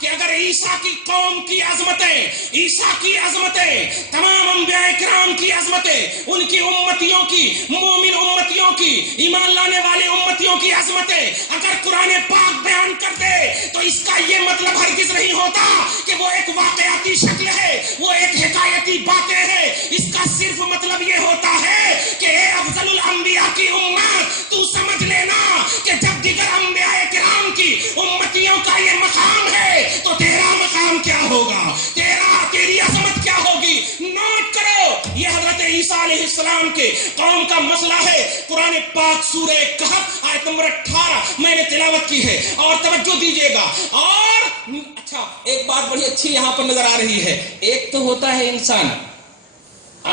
کہ اگر عیسیٰ کی قوم کی عظمتیں، عیسیٰ کی عظمتیں، تمام انبیاء کرام کی عظمتیں، ان کی امتیوں کی، مومن امتیوں کی، ایمان لانے والے امتیوں کی عظمتیں اگر قرآن پاک بیان کر دے تو اس کا یہ مطلب ہرگز نہیں ہوتا کہ وہ ایک واقعاتی شکل ہے، وہ ایک حکایتی باتیں ہیں. اس کا صرف مطلب یہ ہوتا ہے کہ اے افضل الانبیاء کی امت، تو سمجھ لینا کہ جب دیگر انبیاء کرام کی امتیوں کا یہ مقام ہے تو تیرا مقام کیا ہوگا، تیری عظمت کیا ہوگی. نوٹ کرو، یہ حضرت عیسیٰ علیہ السلام کے قوم کا مسئلہ ہے. قرآن پاک سورہ کہف آیت نمبر 18 میں نے تلاوت کی ہے اور توجہ دیجیے گا. اور اچھا ایک بات بڑی اچھی یہاں پر نظر آ رہی ہے. ایک تو ہوتا ہے انسان،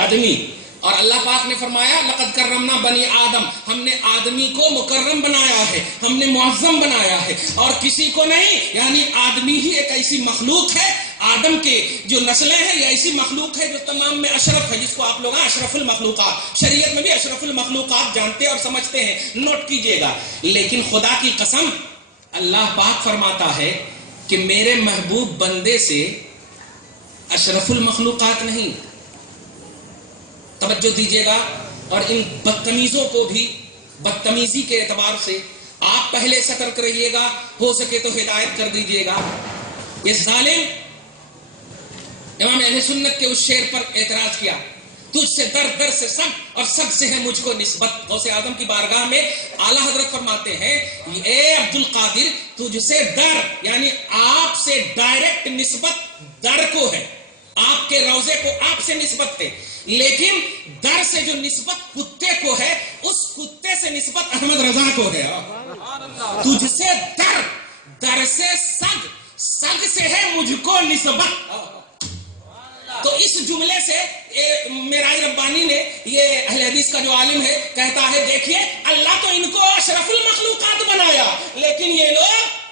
آدمی، اور اللہ پاک نے فرمایا لقد کرمنا بنی آدم، ہم نے آدمی کو مکرم بنایا ہے، ہم نے معظم بنایا ہے، اور کسی کو نہیں. یعنی آدمی ہی ایک ایسی مخلوق ہے، آدم کے جو نسلیں ہیں یہ ایسی مخلوق ہے جو تمام میں اشرف ہے، جس کو آپ لوگ اشرف المخلوقات، شریعت میں بھی اشرف المخلوقات جانتے اور سمجھتے ہیں. نوٹ کیجئے گا. لیکن خدا کی قسم اللہ پاک فرماتا ہے کہ میرے محبوب بندے سے اشرف المخلوقات نہیں. توجہ دیجیے گا. اور ان بدتمیزوں کو بھی بدتمیزی کے اعتبار سے آپ پہلے سترک رہیے گا، ہو سکے تو ہدایت کر دیجیے گا. یہ ظالم امام اہل سنت کے اس شعر پر اعتراض کیا، تجھ سے در در سے سب اور سب سے ہے مجھ کو نسبت. غوث اعظم کی بارگاہ میں اعلیٰ حضرت فرماتے ہیں اے عبد القادر، تجھ سے در یعنی آپ سے ڈائریکٹ نسبت در کو ہے، آپ کے روضے کو آپ سے نسبت ہے، لیکن در سے جو نسبت کتے کو ہے اس کتے سے نسبت احمد رضا کو ہے. تجھ سے در، در سے سگ، سگ سے ہے مجھ کو نسبت. تو اس جملے سے میرائی ربانی نے، یہ اہل حدیث کا جو عالم ہے، کہتا ہے دیکھیے اللہ تو ان کو اشرف المخلوقات بنایا، لیکن یہ لوگ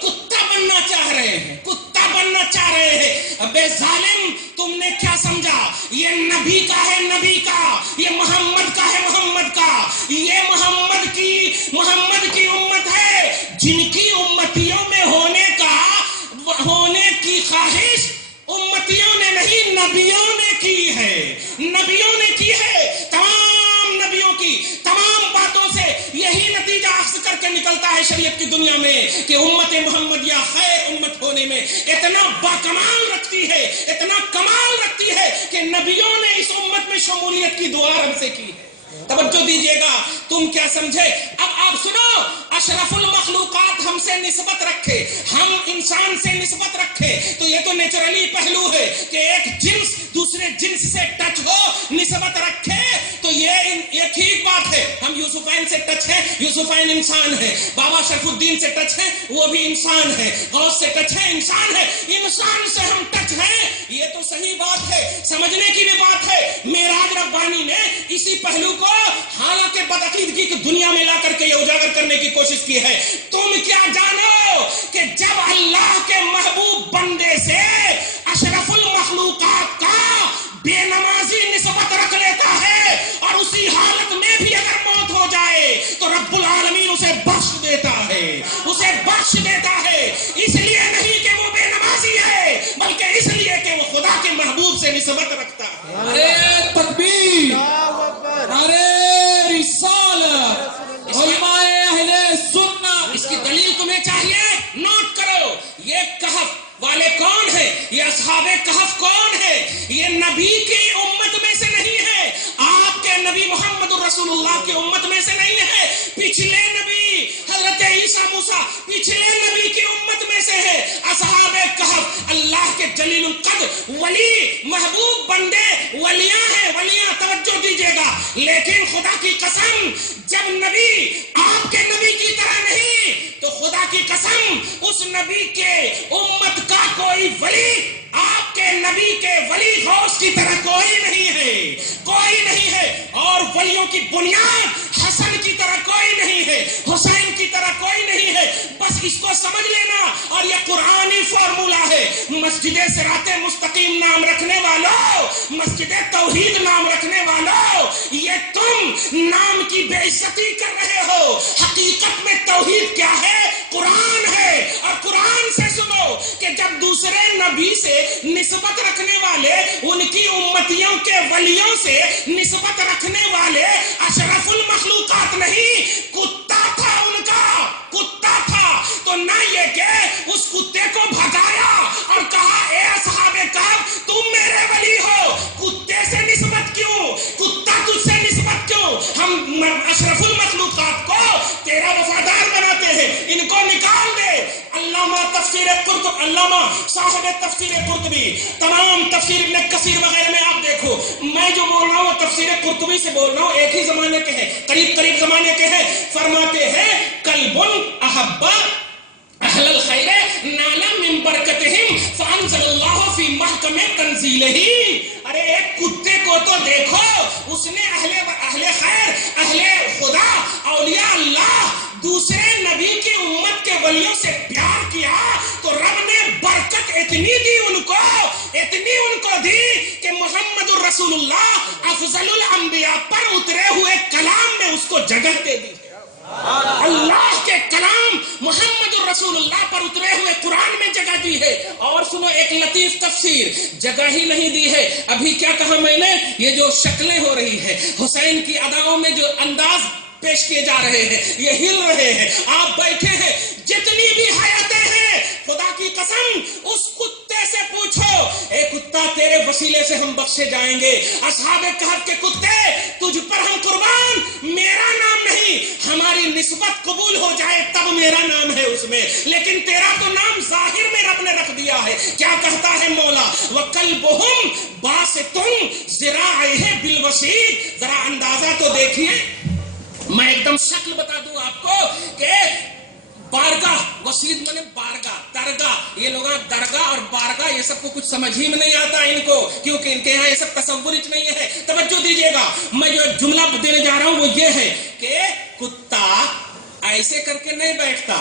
کتا بننا چاہ رہے ہیں، کتا بننا چاہ رہے ہیں. ابے ظالم تم نے کیا سمجھا؟ یہ نبی کا ہے، نبی کا، یہ محمد کا ہے، محمد کا. یہ محمد کی امت ہے جن کی امتیوں میں ہونے کی خواہش امتیوں نے نہیں نبیوں نے کی ہے، نبیوں نے کی ہے. تمام نبیوں کی تمام باتوں سے یہی نتیجہ اخذ کر کے نکلتا ہے شریعت کی دنیا میں کہ امت محمدیہ خیر امت ہونے میں اتنا باکمال رکھتی ہے، اتنا کمال رکھتی ہے کہ نبیوں نے اس امت میں شمولیت کی دعا ہم سے کی ہے. توجہ دیجیے گا. تم کیا سمجھے؟ اب آپ سنو، اشرف المخلوقات ہم سے نسبت رکھے، ہم انسان سے نسبت رکھے تو یہ تو نیچرلی پہلو ہے کہ ایک جنس دوسرے جنس سے ٹچ ہو، نسبت رکھے تو یہ ٹھیک بات ہے. ہم یوسفین سے ٹچ ہیں، یوسفین انسان ہے. بابا شرف الدین سے ٹچ ہیں، وہ بھی انسان ہے. غوث سے ٹچ ہے، انسان ہے. انسان سے ہم ٹچ ہیں، یہ تو صحیح بات ہے، سمجھنے کی بھی بات ہے. معراج ربانی نے اسی پہلو کو حالانکہ بدعقیدگی کی دنیا میں لا کر کے یہ اجاگر کرنے کی کوشش کی ہے. تم کیا جانو کہ جب اللہ کے محبوب بندے سے اشرف المخلوقات کا بے نمازی نسبت رکھ لیتا ہے اور اسی حالت میں بھی اگر موت ہو جائے تو رب العالمین اسے بخش دیتا ہے، اسے بخش دیتا ہے. اس لیے نہیں کہ وہ بے نمازی ہے، بلکہ اس لیے کہ وہ خدا کے محبوب سے نسبت رکھتا ہے. ارے تکبیر، ارے رسالت، علماء اہل سنت. اس کی دلیل تمہیں چاہیے. نوٹ کرو، یہ کہف والے کون ہیں؟ یہ اصحاب کہف کون ہیں؟ یہ نبی کی امت میں سے نہیں ہے، آپ کے نبی محمد الرسول اللہ کی امت میں سے نہیں ہے. پچھلے نبی حضرت عیسیٰ موسیٰ پچھلے نبی کی امت میں سے ہے. اصحاب کہف اللہ کے جلیل القدر ولی محبوب بندے ولیاں ہیں، ولیاں. توجہ دیجیے گا. لیکن خدا کی قسم جب نبی آپ کے نبی کی طرح نہیں تو خدا کی قسم اس نبی کے امت کا کوئی ولی آپ کے نبی کے ولی غوث کی طرح کوئی نہیں ہے، کوئی نہیں ہے. اور ولیوں کی بنیاد حسن کی طرح کوئی نہیں ہے، حسین کی طرح کوئی نہیں ہے. بس اس کو سمجھ لینا. اور یہ قرآنی فارمولا ہے. مسجد صراط مستقیم نام رکھنے والوں، مسجد توحید نام رکھنے والوں، یہ تم نام کی بے عزتی کر رہے ہو. حقیقت میں توحید کیا ہے؟ قرآن ہے. اور قرآن سے سنو سے نسبت رکھنے والے، ان کی امتیوں کے ولیوں سے نسبت رکھنے والے اشرف المخلوقات نہیں، کتا تھا ان کا، کتا تھا۔ تو نہ یہ کہ اس کتے کو بھگایا اور کہا اے اصحاب کہف تم میرے ولی ہو، کتے سے نسبت کیوں، کتا تجھ سے نسبت کیوں؟ ہم اشرف المخلوقات کو تیرا وفادار بناتے ہیں، ان کو نکال دے۔ علامہ تفسیر قرطبی، علامہ صاحب تفسیر قرطبی، تمام تفسیر ابن کثیر وغیرہ میں آپ دیکھو، میں جو بول رہا ہوں وہ تفسیر قرطبی سے بول رہا ہوں، ایک ہی زمانے کے ہیں، قریب قریب زمانے کے ہیں۔ فرماتے ہیں کلب احبا اہل الخیر نالا من برکتہم فانزل اللہ فی محکم تنزیلہ۔ ارے ایک کتے کو تو دیکھو، اس نے اہل خیر، اہل خدا، اولیاء اللہ، دوسرے نبی کی امت کے ولیوں سے پیار کیا تو رب نے برکت اتنی دی ان کو، اتنی ان کو دی کہ محمد الرسول اللہ افضل الانبیاء پر اترے ہوئے کلام میں اس کو جگہ دے دی۔ اللہ کے کلام محمد الرسول اللہ پر اترے ہوئے قرآن میں جگہ دی ہے۔ اور سنو ایک لطیف تفسیر، جگہ ہی نہیں دی ہے، ابھی کیا کہا میں نے، یہ جو شکلیں ہو رہی ہے، حسین کی اداؤں میں جو انداز پیش کیے جا رہے ہیں، یہ ہل رہے ہیں، آپ بیٹھے ہیں، جتنی بھی حیاتیں ہیں، خدا کی قسم اس کتے سے پوچھو، اے کتا تیرے وسیلے سے ہم بخشے جائیں گے، اصحاب کہف کے کتے تجھ پر ہم قربان، میرا نام نہیں، ہماری نسبت قبول ہو جائے تب میرا نام ہے اس میں، لیکن تیرا تو نام ظاہر میں رب نے رکھ دیا ہے۔ کیا کہتا ہے مولا، وَقَلْبُهُمْ بَاسِطٌ ذِرَاعَيْهِ بِالْوَسِيدِ۔ ذرا اندازہ تو دیکھیے، میں ایک دم شکل بتا دوں آپ کو کہ بارگاہ، وسید میں نے بارگاہ، درگاہ، یہ لوگ درگاہ اور بارگاہ یہ سب کو کچھ سمجھ ہی میں نہیں آتا ان کو، کیونکہ ان کے یہاں یہ سب تصور ہی نہیں ہے۔ توجہ دیجیے گا، میں جو جملہ دینے جا رہا ہوں وہ یہ ہے کہ کتا ایسے کر کے نہیں بیٹھتا،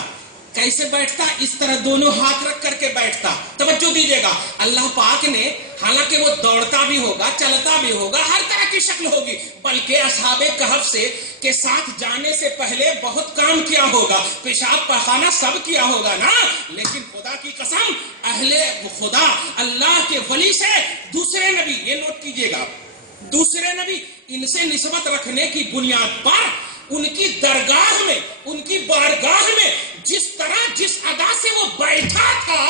کیسے بیٹھتا، اس طرح دونوں ہاتھ رکھ کر کے بیٹھتا۔ توجہ دیجیے گا، اللہ پاک نے حالانکہ وہ دوڑتا بھی ہوگا، چلتا بھی ہوگا، ہر طرح کی شکل ہوگی، بلکہ اصحاب کہف سے کے ساتھ جانے سے پہلے بہت کام کیا ہوگا، پیشاب پخانہ سب کیا ہوگا نا، لیکن خدا کی قسم اہل خدا اللہ کے ولی سے دوسرے نبی، یہ نوٹ کیجیے گا، دوسرے نبی ان سے نسبت رکھنے کی بنیاد پر ان کی درگاہ میں، ان کی بارگاہ میں جس طرح جس ادا سے وہ بیٹھا تھا،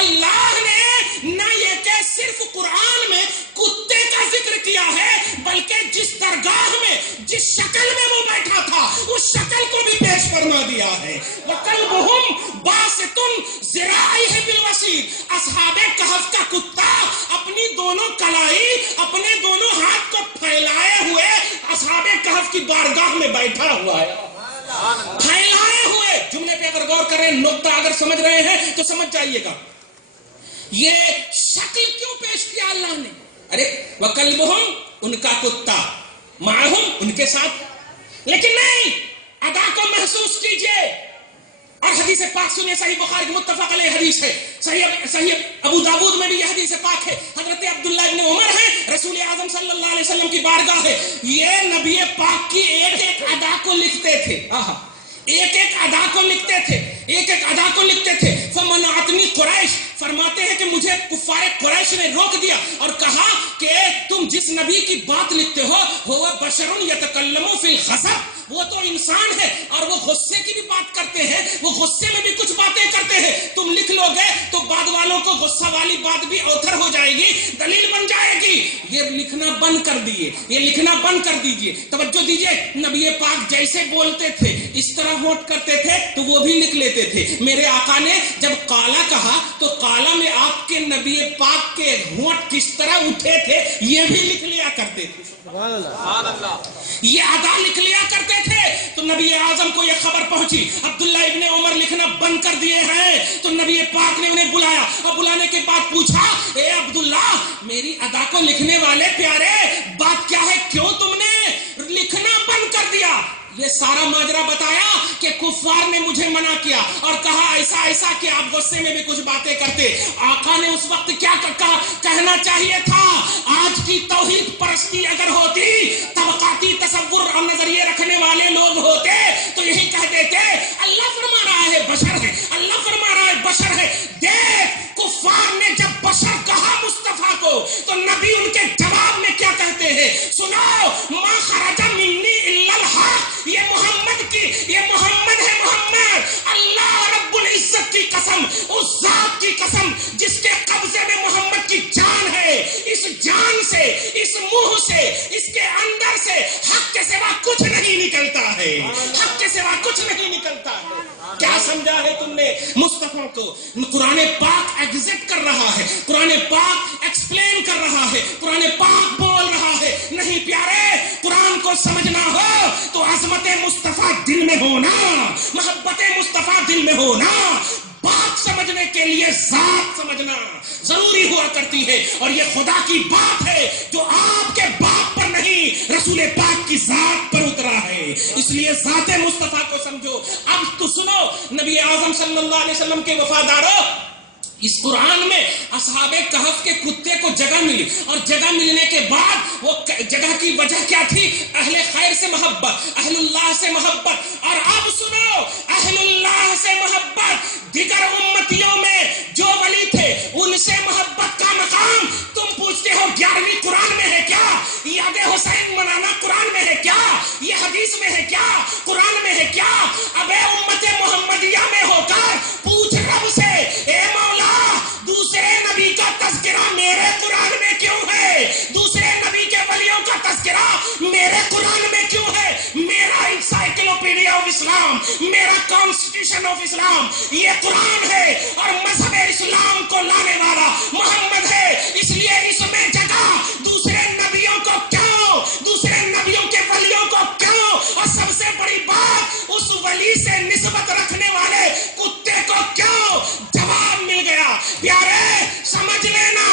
اللہ نے نہ یہ کہ صرف قرآن میں کتے کا ذکر کیا ہے، بلکہ جس درگاہ میں جس شکل میں وہ بیٹھا تھا اس شکل کو بھی پیش فرما دیا ہے۔ وَقَلْبُهُمْ بَاسِطٌ ذِرَاعَيْهِ بِالْوَسِيدِ۔ اصحاب کہف کا کتا اپنی دونوں کلائی، اپنے دونوں ہاتھ کو پھیلائے ہوئے اصحاب کہف کی بارگاہ میں بیٹھا ہوا ہے، پھیلائے ہوئے۔ جملے پہ اگر غور کریں، نقطہ اگر سمجھ رہے ہیں تو سمجھ جائیے گا یہ شکل کیوں پیش کیا اللہ نے۔ ارے وَقَلْبُهُمْ ان کا کتا، مَعَهُمْ ان کے ساتھ، لیکن نہیں، ادا کو محسوس کیجئے۔ اور حدیث پاک سنیے، صحیح بخاری متفق علیہ حدیث ہے، صحیح ابو داود میں بھی یہ حدیث پاک ہے، حضرت عبداللہ ابن عمر ہے، رسول اعظم صلی اللہ علیہ وسلم کی بارگاہ ہے، یہ نبی پاک کی ایک ایک ادا کو لکھتے تھے، ایک ایک ادا کو لکھتے تھے، ایک ایک ادا کو لکھتے تھے۔ فمنعتنی قریش، فرماتے ہیں کہ مجھے کفار قریش نے روک دیا اور کہا کہ تم جس نبی کی بات لکھتے ہو وہ بشر یتکلم فی الغضب، وہ تو انسان ہے اور وہ غصے کی بھی بات کرتے ہیں، وہ غصے میں بھی کچھ باتیں کرتے ہیں، تم لکھ لو گے تو بعد والوں کو غصہ والی بات بھی اوتھر ہو جائے گی، دلیل بن جائے گی، یہ لکھنا بند کر دیے، یہ لکھنا بند کر دیجئے۔ توجہ دیجئے، نبی پاک جیسے بولتے تھے اس طرح ہونٹ کرتے تھے تو وہ بھی لکھ لیتے تھے۔ میرے آقا نے جب قالا کہا تو قالا میں آپ کے نبی پاک کے ہونٹ کس طرح اٹھے تھے یہ بھی لکھ لیا کرتے تھے، یہ ادا لکھ لیا کرتے تھے۔ تو نبی اعظم کو یہ خبر پہنچی، عبداللہ ابن عمر لکھنا بند کر دیے ہیں، تو نبی پاک نے انہیں بلایا اور بلانے کے بعد پوچھا، اے عبداللہ میری ادا کو لکھنے والے پیارے، بات کیا ہے، کیوں تم نے لکھنا بند کر دیا؟ یہ سارا ماجرا بتایا کہ کفار نے مجھے منع کیا اور کہا ایسا ایسا کہ آپ غصے میں بھی کچھ باتیں کرتے۔ آقا نے اس وقت کیا کہنا چاہیے تھا؟ آج کی توحید پرستی اگر ہوتی، طبقاتی تصور اور نظریے رکھنے والے لوگ ہوتے تو یہی کہہ دیتے اللہ فرما رہا ہے بشر ہے، اللہ فرما رہا ہے بشر ہے۔ دیکھ کفار نے جب بشر قسم، اس ذات کی قسم جس کے قبضے میں محمد کی جان ہے، اس جان سے، اس منہ سے، اس کے اندر سے حق کے سوا کچھ نہیں نکلتا ہے، حق کے سوا کچھ نہیں نکلتا ہے۔ کیا سمجھا ہے تم نے مصطفیٰ کو؟ قرآن پاک ایگزٹ کر رہا ہے، قرآن پاک ایکسپلین کر رہا ہے، قرآن پاک بول رہا ہے۔ نہیں پیارے، قرآن کو سمجھنا ہو تو عظمت مصطفیٰ دل میں ہونا، محبت مصطفیٰ دل میں ہونا، بات سمجھنے کے لیے ذات سمجھنا ضروری ہوا کرتی ہے، اور یہ خدا کی بات ہے جو آپ کے باپ پر نہیں، رسول پاک کی ذات پر اترا ہے، اس لیے ذات مصطفیٰ کو سمجھو۔ اب تو سنو، نبی اعظم صلی اللہ علیہ وسلم کے وفاداروں، اس قرآن میں اصحاب کہف کے کتے کو جگہ ملی، اور جگہ ملنے کے بعد وہ جگہ کی وجہ کیا تھی؟ اہل خیر سے محبت، اہل اللہ سے محبت۔ اور اب سنو، اہل اللہ سے محبت، دیگر امتیوں میں جو ولی تھے ان سے محبت کا مقام تم پوچھتے ہو 11ویں قرآن میں ہے کیا؟ یاد حسین منانا قرآن میں ہے کیا؟ یہ حدیث میں ہے کیا؟ قرآن میں ہے کیا؟ ابے امت محمدیہ میں ہو کر پوچھ رب سے، اے مولا دوسرے نبی کا تذکرہ میرے قرآن میں کیوں ہے؟ دوسرے نبی کے ولیوں کا تذکرہ میرے قرآن میں کیوں ہے؟ میرا انسائکلوپیڈیا آف اسلام، میرا کانسٹیٹیوشن آف اسلام یہ قرآن ہے، اور مذہب اسلام کو لانے والا محمد ہے، اس لیے اس میں جگہ دوسرے نبیوں کو کیوں، دوسرے نبیوں کے ولیوں کو کیوں، اور سب سے بڑی بات اس ولی سے نسبت رکھنے والے کتے کو کیوں؟ جواب مل گیا۔ پیارے سمجھ لینا،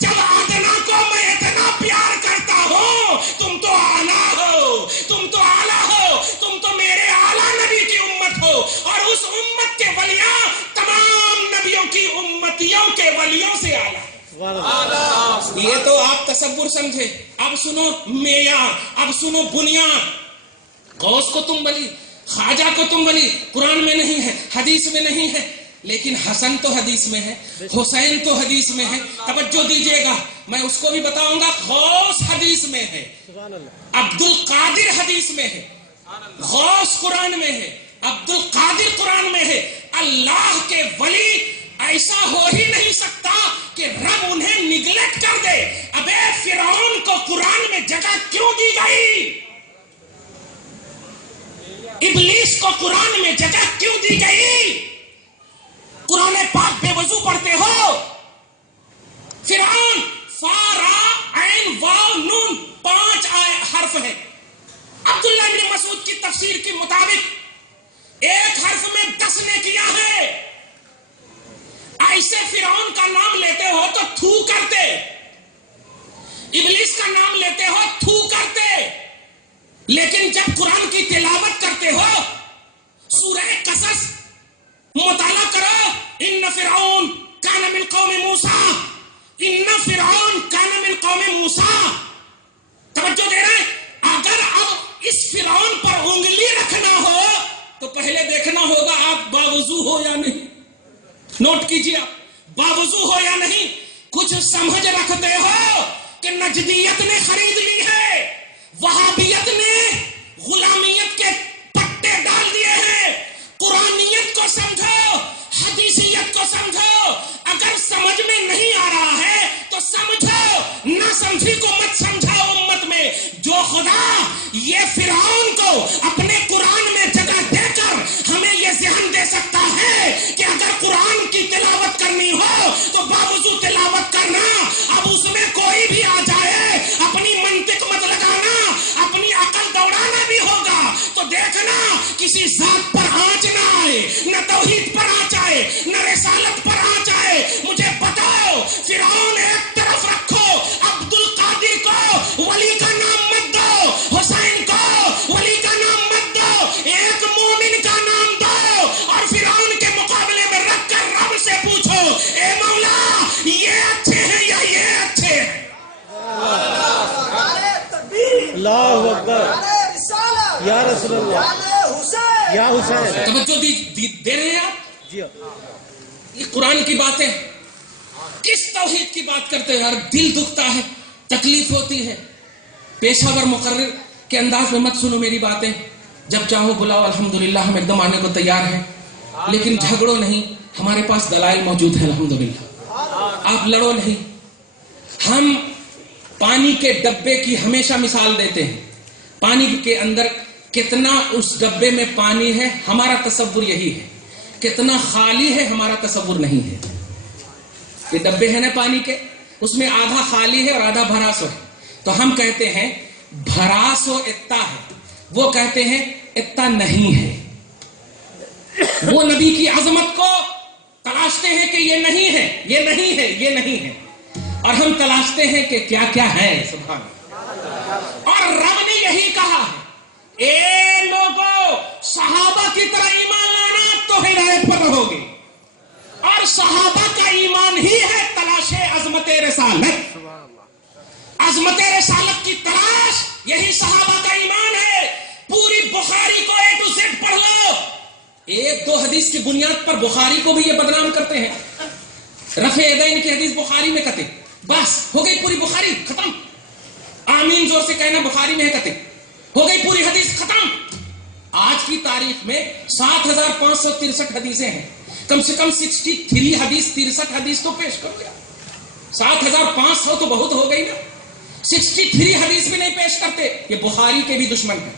جب آدنا کو میں اتنا پیار کرتا ہوں، تم تو اعلیٰ ہو، تم تو اعلیٰ ہو، تم تو میرے اعلیٰ نبی کی امت ہو، اور اس امت کے ولیاں تمام نبیوں کی امتیوں کے ولیوں سے اعلیٰ۔ یہ تو آپ تصور سمجھے۔ اب سنو معیار، اب سنو بنیاد۔ غوث کو تم ولی، خواجہ کو تم ولی، قرآن میں نہیں ہے، حدیث میں نہیں ہے، لیکن حسن تو حدیث میں ہے، حسین تو حدیث میں ہے۔ توجہ دیجئے گا، میں اس کو بھی بتاؤں گا۔ غوث حدیث میں ہے، عبد القادر حدیث میں ہے، غوث قرآن میں ہے، عبد القادر قرآن میں ہے۔ اللہ کے ولی ایسا ہو ہی نہیں سکتا کہ رب انہیں نگلیکٹ کر دے۔ ابے فرعون کو قرآن میں جگہ کیوں دی گئی؟ ابلیس کو قرآن میں جگہ کیوں دی گئی؟ قرآن پاک بے وضو پڑھتے ہو۔ فرعون، فا را عین واو نون 5 حرف ہے۔ عبداللہ بن مسعود کی تفسیر کے مطابق ایک حرف میں 10 نے کیا ہے۔ ایسے فرعون کا نام لیتے ہو تو تھو کرتے، ابلیس کا نام لیتے ہو تھو کرتے، لیکن جب قرآن کی تلاوت کرتے ہو، سورہ قصص مطالعہ کرو، ان فرعون کان من قوم موسیٰ، ان فرعون کان من قوم موسیٰ۔ توجہ دے رہے ہیں؟ اگر اب اس فرعون پر انگلی رکھنا ہو تو پہلے دیکھنا ہوگا آپ باوضو ہو یا نہیں۔ نوٹ کیجئے، آپ باوضو ہو یا نہیں۔ کچھ سمجھ رکھتے ہو کہ نجدیت نے خرید لی ہے، وہابیت نے غلامیت کے پٹے ڈال دیے ہیں۔ قرآنیت کو سمجھو، حدیثیت کو سمجھو۔ اگر سمجھ میں نہیں آ رہا ہے تو سمجھو، نہ سمجھی کو مت سمجھاؤ امت میں۔ جو خدا یہ فرعون کو اپنے قرآن میں جگہ دے کر ہمیں یہ ذہن دے سکتا ہے کہ اگر قرآن کی تلاوت کرنی ہو تو باوضو تلاوت کرنا، اب اس میں کوئی بھی آ جائے اپنی منطق مت لگانا، اپنی عقل دوڑانا بھی ہوگا تو دیکھنا کسی ذات پر آنچ نہ آئے، نہ توحید پر آنچ آئے، نہ رسالت پر آنچ آئے۔ مجھے بتاؤ، فرعون ایک طرف رکھو، عبد القادر کو ولی کا نام مت دو، حسین کو ولی کا نام مت دو، ایک مومن کا نام دو، اور فرعون کے مقابلے میں رکھ کر رب سے پوچھو، اے مولا یہ اچھے ہیں یا یہ اچھے ہیں؟ اللہ اکبر، یا رسول اللہ، یا حسین۔ توجہ دے رہے ہیں آپ؟ جی یہ قرآن کی باتیں، کس توحید کی بات کرتے ہیں؟ یار دل دکھتا ہے، تکلیف ہوتی ہے۔ پیشہ ور مقرر کے انداز میں مت سنو میری باتیں، جب چاہو بلاؤ، الحمدللہ ہم ایک دم آنے کو تیار ہیں۔ لیکن جھگڑو نہیں، ہمارے پاس دلائل موجود ہیں الحمدللہ، آپ لڑو نہیں۔ ہم پانی کے ڈبے کی ہمیشہ مثال دیتے ہیں، پانی کے اندر کتنا اس ڈبے میں پانی ہے ہمارا تصور یہی ہے، کتنا خالی ہے ہمارا تصور نہیں ہے۔ یہ ڈبے ہیں نا پانی کے، اس میں آدھا خالی ہے اور آدھا بھرا سو ہے، تو ہم کہتے ہیں بھرا سو اتنا ہے، وہ کہتے ہیں اتنا نہیں ہے۔ وہ نبی کی عظمت کو تلاشتے ہیں کہ یہ نہیں ہے، یہ نہیں ہے، یہ نہیں ہے، اور ہم تلاشتے ہیں کہ کیا کیا ہے۔ سبحان اللہ۔ اور رب نے یہی کہا ہے، اے لوگوں صحابہ کی طرح ایمان لانا تو ہدایت پر رہو گے، اور صحابہ کا ایمان ہی ہے تلاش عظمت رسالت۔ عظمت رسالت کی تلاش یہی صحابہ کا ایمان ہے۔ پوری بخاری کو اے ٹو زیڈ پڑھ لو، ایک دو حدیث کی بنیاد پر بخاری کو بھی یہ بدنام کرتے ہیں۔ رفع یدین کی حدیث بخاری میں کہتے، بس ہو گئی پوری بخاری ختم، آمین زور سے کہنا بخاری میں ہے کہتے، ہو گئی پوری حدیث ختم۔ آج کی تاریخ میں 7563 حدیثیں ہیں، کم سے کم 63 حدیث 63 حدیث تو پیش کرو گیا۔ 7500 تو بہت ہو گئی نا، 63 حدیث بھی نہیں پیش کرتے۔ یہ بخاری کے بھی دشمن ہیں،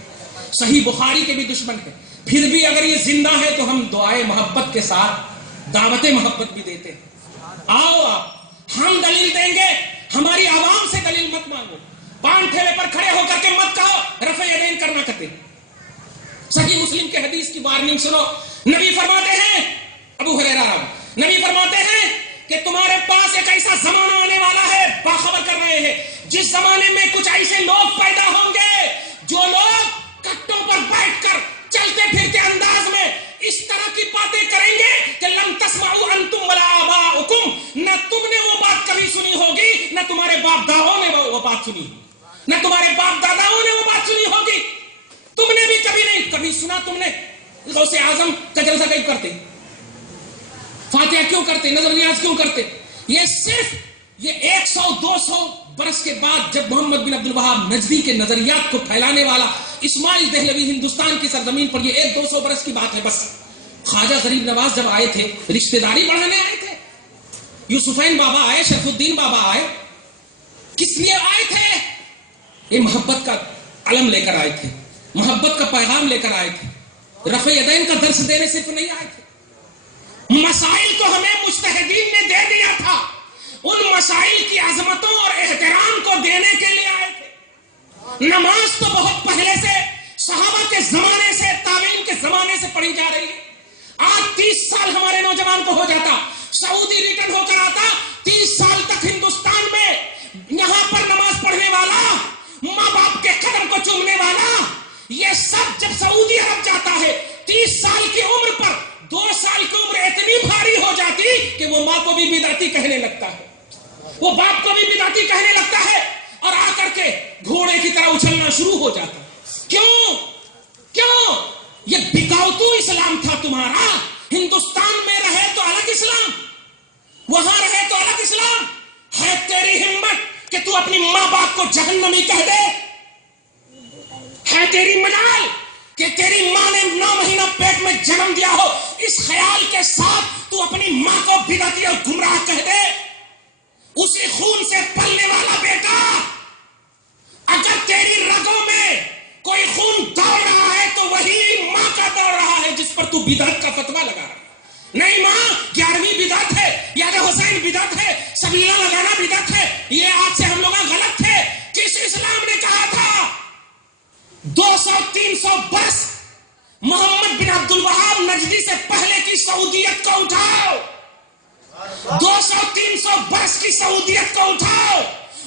صحیح بخاری کے بھی دشمن ہیں، پھر بھی اگر یہ زندہ ہے تو ہم دعائے محبت کے ساتھ دعوت محبت بھی دیتے ہیں۔ آؤ آپ، ہم دلیل دیں گے، ہماری عوام سے دلیل مت مانگو، پان ٹھیلے پر کھڑے ہو کر کے مت کہو رفع یدین کرنا کہتے۔ صحیح مسلم کے حدیث کی وارننگ سنو، نبی فرماتے ہیں، ابو ہریرہ نبی فرماتے ہیں کہ تمہارے پاس ایک ایسا زمانہ آنے والا ہے، باخبر کر رہے ہیں، جس زمانے میں کچھ ایسے لوگ پیدا ہوں گے جو لوگ کٹوں پر بیٹھ کر چلتے پھرتے انداز میں اس طرح کی باتیں کریں گے کہ لم تسمعوا انتم ولا آباؤکم، نہ تم نے وہ بات کبھی سنی ہوگی، نہ تمہارے باپ داؤں نے وہ بات سنی، نہ تمہارے باپ داداؤں نے وہ بات سنی ہوگی، تم نے بھی کبھی نہیں کبھی سنا۔ تم نے غوث اعظم کا جلسہ کیوں کرتے، فاتحہ کیوں کرتے، نظر نیاز کیوں کرتے؟ یہ صرف یہ 100-200 برس کے بعد جب محمد بن عبد الوہاب نجدی کے نظریات کو پھیلانے والا اسماعیل دہلوی ہندوستان کی سرزمین پر، یہ 100-200 برس کی بات ہے بس۔ خواجہ غریب نواز جب آئے تھے، رشتہ داری بڑھانے آئے تھے، یوسفین بابا آئے، شرف الدین بابا آئے، کس لیے آئے تھے؟ یہ محبت کا علم لے کر آئے تھے، محبت کا پیغام لے کر آئے تھے، رفع یدین کا درس دینے صرف نہیں آئے تھے۔ مسائل کو ہمیں مجتہدین نے دے دیا تھا، ان مسائل کی عظمتوں اور احترام کو دینے کے لیے آئے تھے۔ نماز تو بہت پہلے سے صحابہ کے زمانے سے، تابعین کے زمانے سے پڑھی جا رہی ہے۔ آج 30 سال ہمارے نوجوان کو ہو جاتا، سعودی ریٹرن ہو کر آتا، 30 سال تک ہندوستان میں یہاں پر نماز پڑھنے والا، ماں باپ کے قدم کو چومنے والا، یہ سب جب سعودی عرب جاتا ہے 30 سال کی عمر پر 2 سال کی عمر اتنی بھاری ہو جاتی کہ وہ ماں کو بھی بدعتی کہنے لگتا ہے، وہ باپ کو بھی بدعتی کہنے لگتا ہے، اور آ کر کے گھوڑے کی طرح اچھلنا شروع ہو جاتا ہے۔ کیوں؟ یہ بکاؤتو اسلام تھا تمہارا۔ ہندوستان میں رہے تو الگ اسلام، وہاں رہے تو الگ اسلام۔ ہے تیری ہمت کہ تو اپنی ماں باپ کو جہنمی کہہ دے؟ ہے تیری مجال کہ تیری ماں نے 9 مہینہ پیٹ میں جنم دیا ہو، اس خیال کے ساتھ تو اپنی ماں کو بدعتی اور گمراہ کہہ دے؟ اسی خون سے پلنے والا بیٹا، اگر تیری رگوں میں کوئی خون دوڑ رہا ہے تو وہی ماں کا دوڑ رہا ہے جس پر تو بدعت کا فتویٰ لگا رہا ہے۔ نہیں ماں 11ویں بدعت ہے، یاد حسین بدعت ہے، سبیلہ لگانا بدعت ہے، یہ آج سے ہم لوگ غلط تھے۔ کس اسلام نے کہا تھا 200-300 برس محمد بن عبد الوہاب نجدی سے پہلے کی سعودیت کو اٹھاؤ، 200-300 برس کی سعودیت کو اٹھاؤ،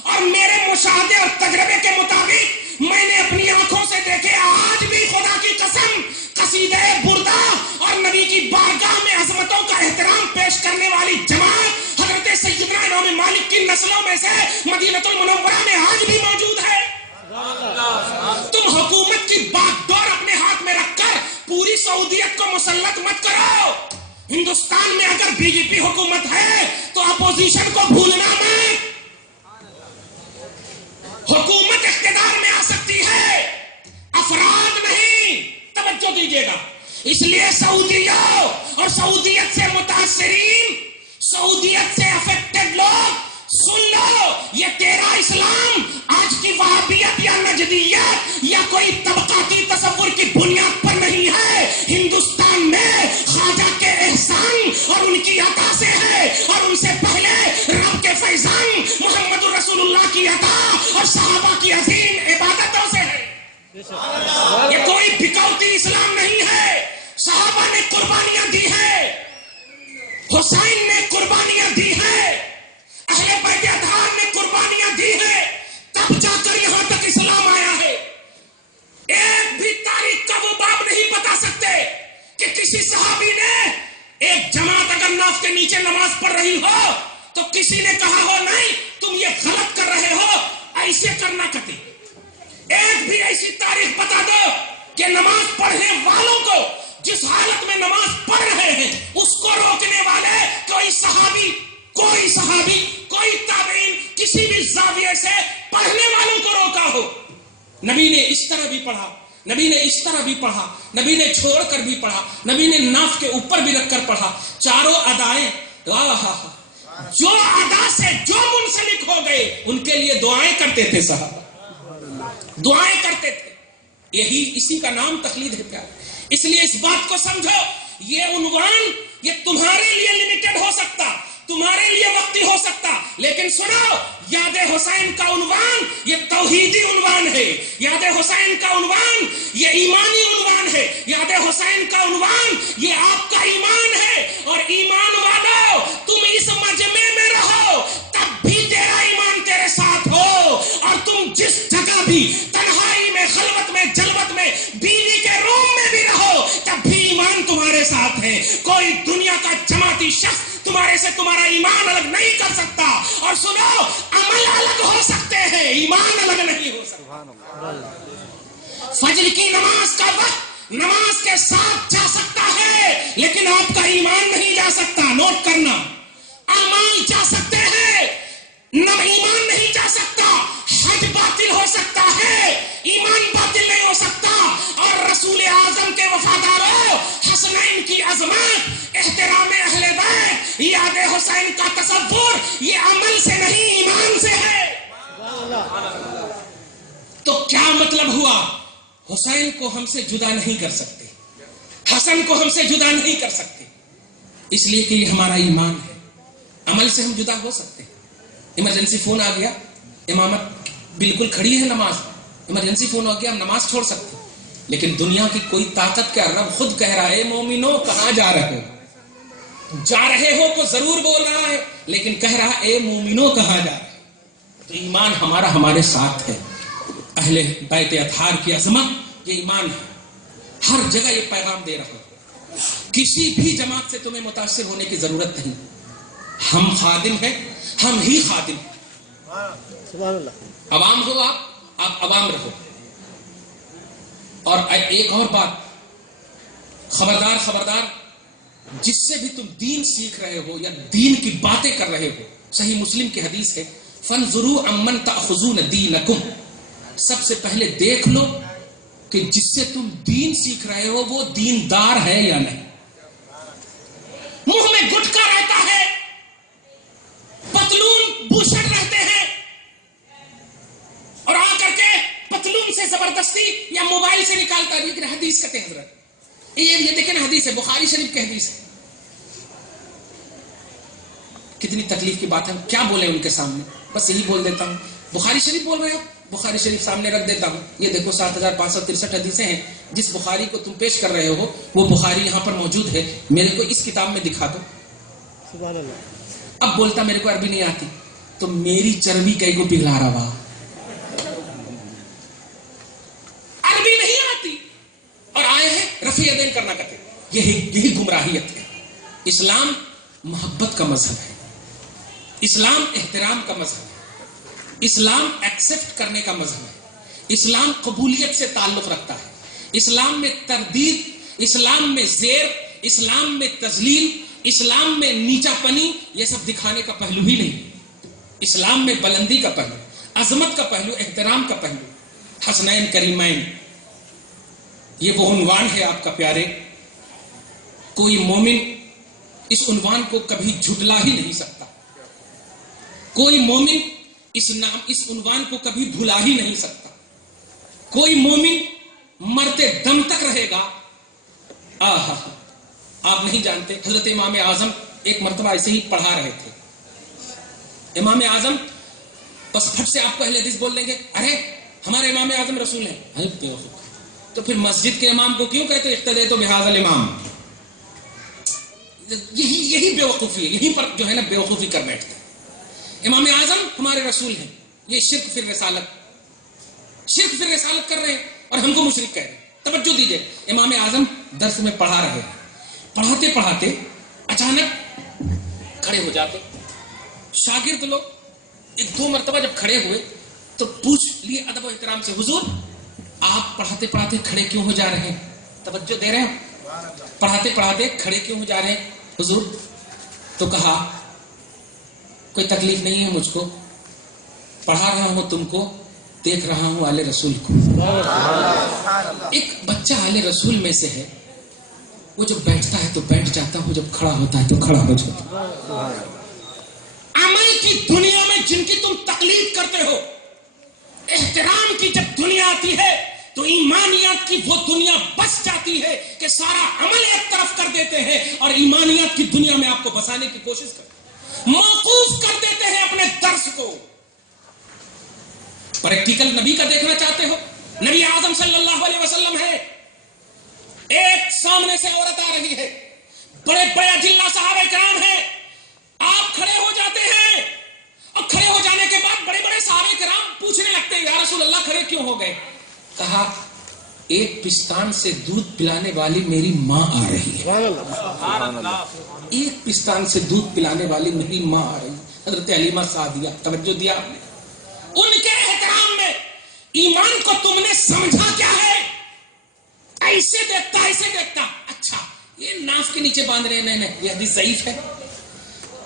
اور میرے مشاہدے اور تجربے کے مطابق میں نے اپنی آنکھوں سے دیکھے، آج بھی خدا کی قسم قصیدہ بردہ اور نبی کی بارگاہ میں عظمتوں کا احترام پیش کرنے والی جماعت حضرت سیدنا امام مالک کی نسلوں میں سے مدینہ المنورہ میں آج بھی موجود ہے۔ تم حکومت کی باغ ڈور اپنے ہاتھ میں رکھ کر پوری سعودیت کو مسلط مت کرو۔ ہندوستان میں اگر بی جے پی حکومت ہے تو اپوزیشن کو بھولنا مت۔ حکومت اقتدار میں آ سکتی ہے، افراد نہیں، توجہ دیجیے گا۔ اس لیے سعودیوں اور نافی اسلام نہیں ہے. صحابہ نے قربانیاں دی ہے, حسین نے قربانیاں دی ہے, اہل بیت اطہار نے قربانیاں دی ہے, تب جا کر یہاں تک اسلام آیا ہے. ایک بھی تاریخ کا وہ باب نہیں بتا سکتے کہ کسی صحابی نے ایک جماعت اگر ناف کے نیچے نماز پڑھ رہی ہو تو کسی نے کہا ہو نہیں تم یہ غلط کر رہے ہو, ایسے کرنا کہتے. ایک بھی ایسی تاریخ بتا دو کہ نماز پڑھنے والوں کو جس حالت میں نماز پڑھ رہے ہیں اس کو روکنے والے کوئی صحابی, کوئی تابعین کسی بھی زاویے سے پڑھنے والوں کو روکا ہو. نبی نے اس طرح بھی پڑھا, نبی نے اس طرح بھی پڑھا, نبی نے چھوڑ کر بھی پڑھا, نبی نے ناف کے اوپر بھی رکھ کر پڑھا. چاروں ادائیں جو ادا سے جو منسلک ہو گئے ان کے لیے دعائیں کرتے تھے صحابہ, دعائیں کرتے تھے. یہی اسی کا نام تقلید ہے پیار. اس لیے اس بات کو سمجھو, یہ عنوان یہ تمہارے لیے لمیٹڈ ہو سکتا, تمہارے لیے وقتی ہو سکتا, لیکن سنو یاد حسین کا عنوان یہ توحیدی عنوان ہے, یاد حسین کا عنوان یہ ایمانی عنوان ہے, یاد حسین کا عنوان یہ آپ کا ایمان ہے. اور ایمان والو تم اس مجمع میں رہو تب بھی تیرا ایمان تیرے ساتھ ہو, اور تم جس جگہ بھی تنہائی میں, خلوت میں, جلوت میں, بیوی کے روم میں بھی رہو تب بھی ایمان تمہارے ساتھ ہے. کوئی دنیا کا جماعتی شخص تمہارے سے تمہارا ایمان الگ نہیں کر سکتا. اور سنو عمل الگ ہو سکتے ہیں, ایمان الگ نہیں ہو سکتا. فجر کی نماز کا وقت نماز کے ساتھ جا سکتا ہے لیکن آپ کا ایمان نہیں جا سکتا. نوٹ کرنا, اعمال جا سکتے ہیں, ایمان نہیں جا سکتا. حج باطل ہو سکتا ہے, ایمان باطل نہیں ہو سکتا. اور رسول اعظم کے وفاداروں, حسنین کی عظمت, احترام اہل بیت, یاد حسین کا تصور یہ عمل سے نہیں ایمان سے ہے. تو کیا مطلب ہوا؟ حسین کو ہم سے جدا نہیں کر سکتے, حسن کو ہم سے جدا نہیں کر سکتے, اس لیے کہ یہ ہمارا ایمان ہے. عمل سے ہم جدا ہو سکتے ہیں. ایمرجنسی فون آ گیا, امامت بالکل کھڑی ہے نماز, ایمرجنسی فون آ گیا, ہم نماز چھوڑ سکتے ہیں. لیکن دنیا کی کوئی طاقت کا رب خود کہہ رہا ہے مومنو کہاں جا رہے ہو, جا رہے ہو تو ضرور بول رہا ہے لیکن کہہ رہا اے مومنو کہاں جا رہے. تو ایمان ہمارا ہمارے ساتھ ہے. اہل بیت اطہار کی عظمت یہ ایمان ہے. ہر جگہ یہ پیغام دے رہا ہے, کسی بھی جماعت سے تمہیں متاثر ہونے کی ضرورت نہیں. ہم خادم ہیں, ہم ہی خادم ہیں. سبحان اللہ. عوام ہو آپ عوام رہو. اور ایک اور بات, خبردار, جس سے بھی تم دین سیکھ رہے ہو یا دین کی باتیں کر رہے ہو, صحیح مسلم کی حدیث ہے فانظروا عمن تأخذون دینکم, سب سے پہلے دیکھ لو کہ جس سے تم دین سیکھ رہے ہو وہ دیندار ہے یا نہیں. منہ میں گٹکا رہتا ہے, پتلون بوشٹ رہتے ہیں, اور آ کر کے پتلون سے زبردستی یا موبائل سے نکالتا ہے لیکن حدیث کہتے ہیں حضرت, یہ دیکھیں نا حدیث ہے, بخاری شریف کی حدیث ہے. کتنی تکلیف کی بات ہے, کیا بولے ان کے سامنے, بس یہی بول دیتا ہوں. بخاری شریف بول رہے ہو, بخاری شریف سامنے رکھ دیتا ہوں, یہ دیکھو 7563 حدیثیں ہیں. جس بخاری کو تم پیش کر رہے ہو وہ بخاری یہاں پر موجود ہے, میرے کو اس کتاب میں دکھا دو. سبحان اللہ. اب بولتا میرے کو عربی نہیں آتی, تو میری چربی کئی کو پگھلا رہا ہوا, عربی نہیں آتی اور آئے ہیں رفع یدین کرنا کہتے. یہی گمراہیت ہے. اسلام محبت کا مذہب ہے, اسلام احترام کا مذہب ہے, اسلام ایکسپٹ کرنے کا مذہب ہے, اسلام قبولیت سے تعلق رکھتا ہے. اسلام میں تردید, اسلام میں زیر, اسلام میں تذلیل, اسلام میں نیچا پنی یہ سب دکھانے کا پہلو ہی نہیں. اسلام میں بلندی کا پہلو, عظمت کا پہلو, احترام کا پہلو. حسنین کریمین یہ وہ عنوان ہے آپ کا پیارے. کوئی مومن اس عنوان کو کبھی جھٹلا ہی نہیں سکتا, کوئی مومن اس عنوان کو کبھی بھلا ہی نہیں سکتا. کوئی مومن مرتے دم تک رہے گا. آپ نہیں جانتے, حضرت امام اعظم ایک مرتبہ ایسے ہی پڑھا رہے تھے. امام اعظم بس پھٹ سے آپ کو اہل حدیث بول دیں گے ارے ہمارے امام اعظم رسول ہیں. تو پھر مسجد کے امام کو کیوں کہتے اقتدیت بہذا الامام؟ یہی بیوقوفی ہے، یہیں پر جو ہے نا بیوقوفی کر بیٹھتے ہیں۔ امام اعظم ہمارے رسول ہیں، یہ شرک فی رسالت کر رہے ہیں اور ہم کو مشرک کہہ رہے ہیں۔ توجہ دیجئے، امام اعظم درس میں پڑھا رہے ہیں، پڑھاتے پڑھاتے اچانک کھڑے ہو جاتے، شاگرد لوگ ایک دو مرتبہ جب کھڑے ہوئے تو پوچھ لیے ادب و احترام سے، حضور آپ پڑھاتے پڑھاتے کھڑے کیوں ہو جا رہے ہیں؟ توجہ دے رہے ہیں؟ پڑھاتے پڑھاتے کھڑے کیوں ہو جا رہے ہیں حضور؟ تو کہا کوئی تکلیف نہیں ہے مجھ کو، پڑھا رہا ہوں تم کو، دیکھ رہا ہوں آل رسول کو۔ ایک بچہ آل رسول میں سے ہے، وہ جب بیٹھتا ہے تو بیٹھ جاتا ہے، جب کھڑا ہوتا ہے تو کھڑا ہو جاتا ہے۔ عمل کی دنیا میں جن کی تم تقلید کرتے ہو، احترام کی جب دنیا آتی ہے تو ایمانیات کی وہ دنیا بس جاتی ہے کہ سارا عمل ایک طرف کر دیتے ہیں اور ایمانیات کی دنیا میں آپ کو بسانے کی کوشش کرتے ہیں، موقوف کر دیتے ہیں اپنے درس کو۔ پریکٹیکل نبی کا دیکھنا چاہتے ہو؟ نبی اعظم صلی اللہ علیہ وسلم ہے، ایک سامنے سے عورت آ رہی ہے، بڑے بڑے اجلہ صحابہ کرام ہیں، آپ کھڑے ہو جاتے ہیں اور کھڑے ہو جانے کے بعد بڑے بڑے صحابہ کرام پوچھنے لگتے ہیں یا رسول اللہ کھڑے کیوں ہو گئے؟ کہا ایک پستان سے دودھ پلانے والی میری ماں آ رہی ہے، ایک پستان سے دودھ پلانے والی میری ماں آ رہی ہے۔ حضرت حلیمہ سعدیہ، توجہ دیا آپ نے؟ ان کے احترام میں ایمان کو تم نے سمجھا کیا ہے؟ ایسے دیکھتا اچھا یہ ناف کے نیچے باندھ رہے ہیں، نہیں یہ حدیث ضعیف ہے۔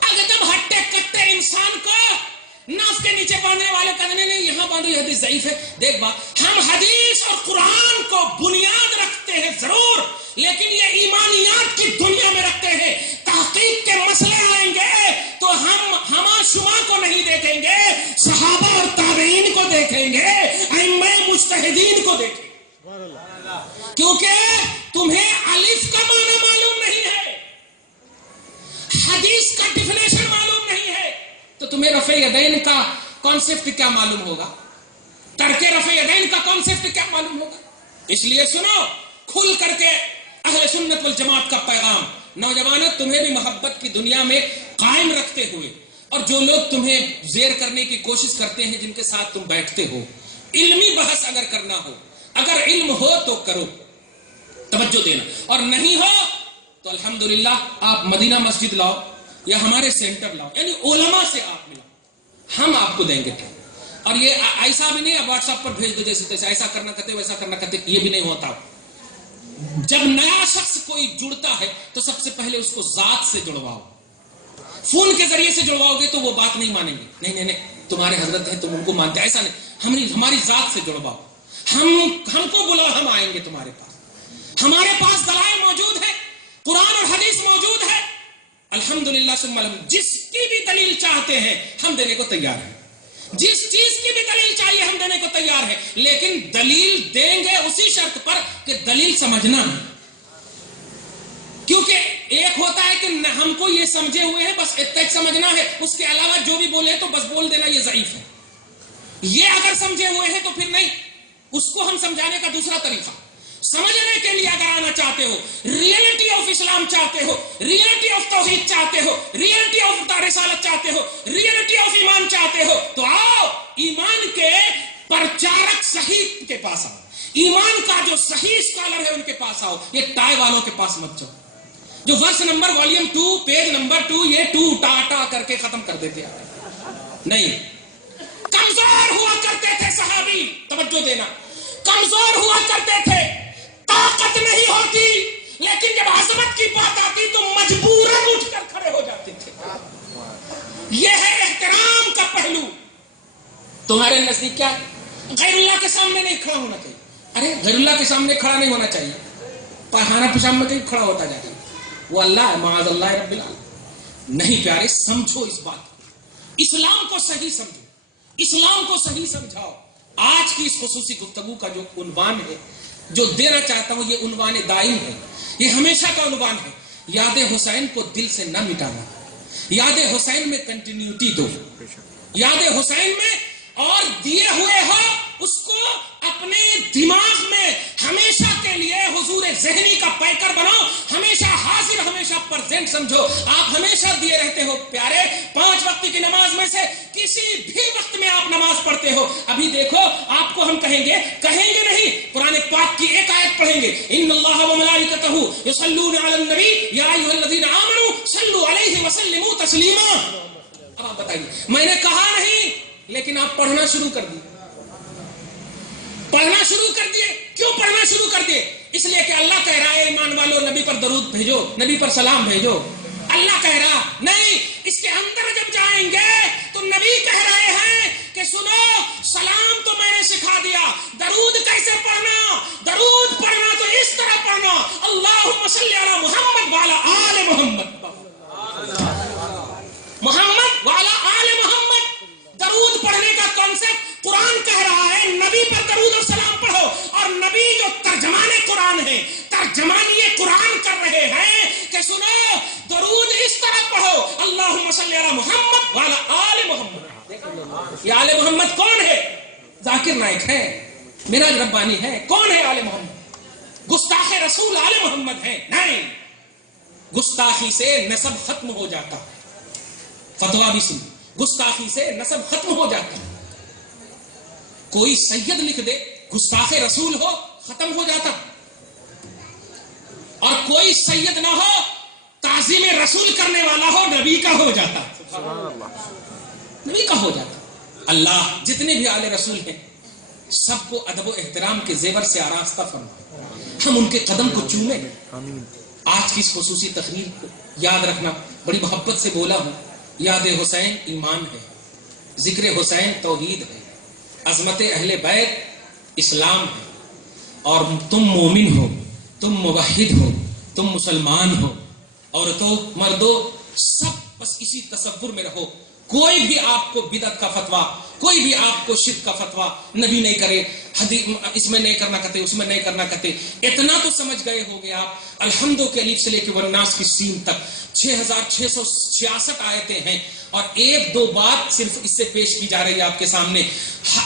اگر ہٹے کٹے انسان کو ناف کے نیچے باندھنے والے کہنے نہیں یہاں باندھو، یہ حدیث ضعیف ہے۔ دیکھ با، ہم حدیث اور قرآن کو بنیاد رکھتے ہیں ضرور، لیکن یہ ایمانیات کی دنیا میں رکھتے ہیں۔ تحقیق کے مسئلے آئیں گے تو ہم ہما شما کو نہیں دیکھیں گے، صحابہ اور تابعین کو دیکھیں گے، ائمہ مجتہدین کو دیکھیں گے، کیونکہ تمہیں الف کا معنی معلوم نہیں ہے، حدیث کا ڈیفینیشن معلوم نہیں ہے، تو تمہیں رفع یدین کا کانسیپٹ کیا معلوم ہوگا؟ ترک رفع یدین کا کانسیپٹ کیا معلوم ہوگا؟ اس لیے سنو کھل کر کے اہل سنت والجماعت کا پیغام، نوجوانوں تمہیں بھی محبت کی دنیا میں قائم رکھتے ہوئے، اور جو لوگ تمہیں زیر کرنے کی کوشش کرتے ہیں، جن کے ساتھ تم بیٹھتے ہو، علمی بحث اگر کرنا ہو، اگر علم ہو تو کرو، توجہ دینا، اور نہیں ہو تو الحمدللہ آپ مدینہ مسجد لاؤ یا ہمارے سینٹر لاؤ، یعنی علماء سے آپ ملاؤ، ہم آپ کو دیں گے۔ اور یہ ایسا بھی نہیں ہے واٹس ایپ پر بھیج دو جیسے تیسے، ایسا کرنا کرتے ویسا کرنا کرتے، یہ بھی نہیں ہوتا۔ جب نیا شخص کوئی جڑتا ہے تو سب سے پہلے اس کو ذات سے جڑواؤ، فون کے ذریعے سے جڑواؤ گے تو وہ بات نہیں مانیں گے، نہیں تمہارے حضرت ہیں تم ان کو مانتے، ایسا نہیں، ہماری ذات سے جڑواؤ، ہم کو بلاؤ، ہم آئیں گے تمہارے پاس، ہمارے پاس دلائل موجود ہے، قرآن اور حدیث موجود ہے، الحمدللہ ثم الحمد، جس کی بھی دلیل چاہتے ہیں ہم دینے کو تیار ہیں، جس چیز کی بھی دلیل چاہیے ہم دینے کو تیار ہیں، لیکن دلیل دیں گے اسی شرط پر کہ دلیل سمجھنا ہے، کیونکہ ایک ہوتا ہے کہ ہم کو یہ سمجھے ہوئے ہیں بس اتنا سمجھنا ہے، اس کے علاوہ جو بھی بولے تو بس بول دینا، یہ ضعیف ہے۔ یہ اگر سمجھے ہوئے ہیں تو پھر نہیں، اس کو ہم سمجھانے کا دوسرا طریقہ، سمجھنے کے لیے اگر آنا چاہتے ہو، ریئلٹی آف اسلام چاہتے ہو، ریئلٹی آف توحید چاہتے ہو، ریئلٹی آف رسالت چاہتے ہو، ریئلٹی آف ایمان چاہتے ہو، تو آؤ ایمان کے پرچارک صحیح کے پاس آؤ، ایمان کا جو صحیح اسکالر ہے ان کے پاس آؤ، یہ ٹائے والوں کے پاس مت جاؤ، جو verse number volume 2 page number 2 یہ 2 ٹا کر کے ختم کر دیتے ہیں۔ نہیں، کمزور ہوا کرتے تھے صحابی، توجہ دینا، کمزور ہوا کرتے تھے، طاقت نہیں ہوتی، لیکن جب عظمت کی بات آتی تو مجبوراً اٹھ کر کھڑے ہو جاتے تھے۔ یہ ہے احترام کا پہلو۔ تمہارے نزدیک کیا غیر اللہ کے سامنے نہیں کھڑا ہونا چاہیے؟ ارے غیر اللہ کے سامنے کھڑا نہیں ہونا چاہیے، پہانا پیشاب میں کہیں کھڑا ہوتا جاتا ہے، وہ اللہ ہے، معاذ اللہ رب العالمین۔ نہیں پیارے، سمجھو اس بات کو، اسلام کو صحیح سمجھو، اسلام کو صحیح سمجھاؤ۔ آج کی اس خصوصی گفتگو کا جو عنوان ہے، جو دینا چاہتا ہوں، یہ عنوان دائم ہے، یہ ہمیشہ کا عنوان ہے، یاد حسین کو دل سے نہ مٹانا، یاد حسین میں کنٹینیوٹی دو، یاد حسین میں، اور دیے ہوئے ہو اس کو اپنے دماغ میں ہمیشہ کے لیے حضور ذہنی کا پیکر بناؤ، ہمیشہ حاضر، ہمیشہ پرزینٹ سمجھو. آپ ہمیشہ دیے رہتے ہو پیارے. 5 وقت کی نماز میں سے کسی بھی وقت میں آپ نماز پڑھتے ہو. ابھی دیکھو آپ کو ہم کہیں گے نہیں، قرآن پاک کی ایک آیت پڑھیں گے، ان اللہ و ملائکتہ یصلون علی النبی یا ایھا الذین آمنوا صلوا علیہ وسلموا تسلیما. اب آپ بتائیے، میں نے کہا نہیں لیکن آپ پڑھنا شروع کر دیے. پڑھنا شروع کر دیے. کیوں پڑھنا شروع کر دیے؟ اس لیے کہ اللہ کہہ رہا ہے ایمان والو نبی پر درود بھیجو، نبی پر سلام بھیجو. اللہ کہہ رہا نہیں. اس کے اندر جب جائیں گے تو نبی کہہ رہے ہیں کہ سنو، سلام تو میں نے سکھا دیا، درود کیسے پڑھنا؟ درود پڑھنا تو اس طرح پڑھنا، اللہم صلی علی محمد وعلی آل محمد، محمد وعلی آل محمد. درود پڑھنے کا کانسیپٹ قرآن کہہ رہا ہے نبی پر درود و سلام پڑھو. اور نبی جو ترجمان قرآن ہے، ترجمانی قرآن کر رہے ہیں کہ سنو، درود اس طرح پڑھو، اللہم صلی علی محمد وعلی آل محمد. یہ آل محمد کون ہے؟ ذاکر نائک ہے، میراج ربانی ہے. کون ہے آل محمد؟ گستاخ رسول آل محمد ہے؟ نہیں. گستاخی سے نسب ختم ہو جاتا. فتویٰ بھی سن، گستاخی سے نسب ختم ہو جاتا. کوئی سید لکھ دے گستاخ رسول ہو، ختم ہو جاتا. اور کوئی سید نہ ہو، تعظیم رسول کرنے والا ہو، نبی کا ہو جاتا. نبی کا ہو جاتا. اللہ جتنے بھی آل رسول ہیں سب کو ادب و احترام کے زیور سے آراستہ فرمائے. ہم ان کے قدم کو چومیں. آج کی اس خصوصی تقریر کو یاد رکھنا، بڑی محبت سے بولا ہوں. یاد حسین ایمان ہے، ذکر حسین توحید ہے، عظمت اہل بیت اسلام ہے. اور تم مومن ہو، تم موحد ہو، تم مسلمان ہو، عورتوں مردوں سب بس اسی تصور میں رہو. کوئی بھی آپ کو بدعت کا فتویٰ، کوئی بھی آپ کو شرک کا فتویٰ نبی نہیں کرے، اس میں نہیں کرنا کہتے، اس میں نہیں کرنا کہتے. اتنا تو سمجھ گئے ہو گے آپ. الحمد کے الف سے لے کے والناس کی سین تک 6666 آیتیں ہیں اور 1-2 بات صرف اس سے پیش کی جا رہی ہے آپ کے سامنے.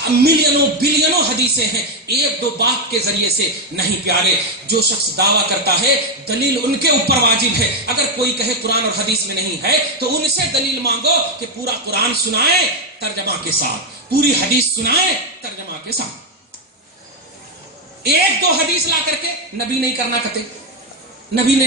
ملینوں بلینوں حدیثیں ہیں 1-2 بات کے ذریعے سے نہیں. پیارے، جو شخص دعویٰ کرتا ہے دلیل ان کے اوپر واجب ہے. اگر کوئی کہے قرآن اور حدیث میں نہیں ہے تو ان سے دلیل مانگو کہ پورا قرآن سنائے ترجمہ کے ساتھ، پوری حدیث سنائے ترجمہ کے ساتھ. 1-2 حدیث لا کر کے نبی نہیں کرنا کہتے، نبی نے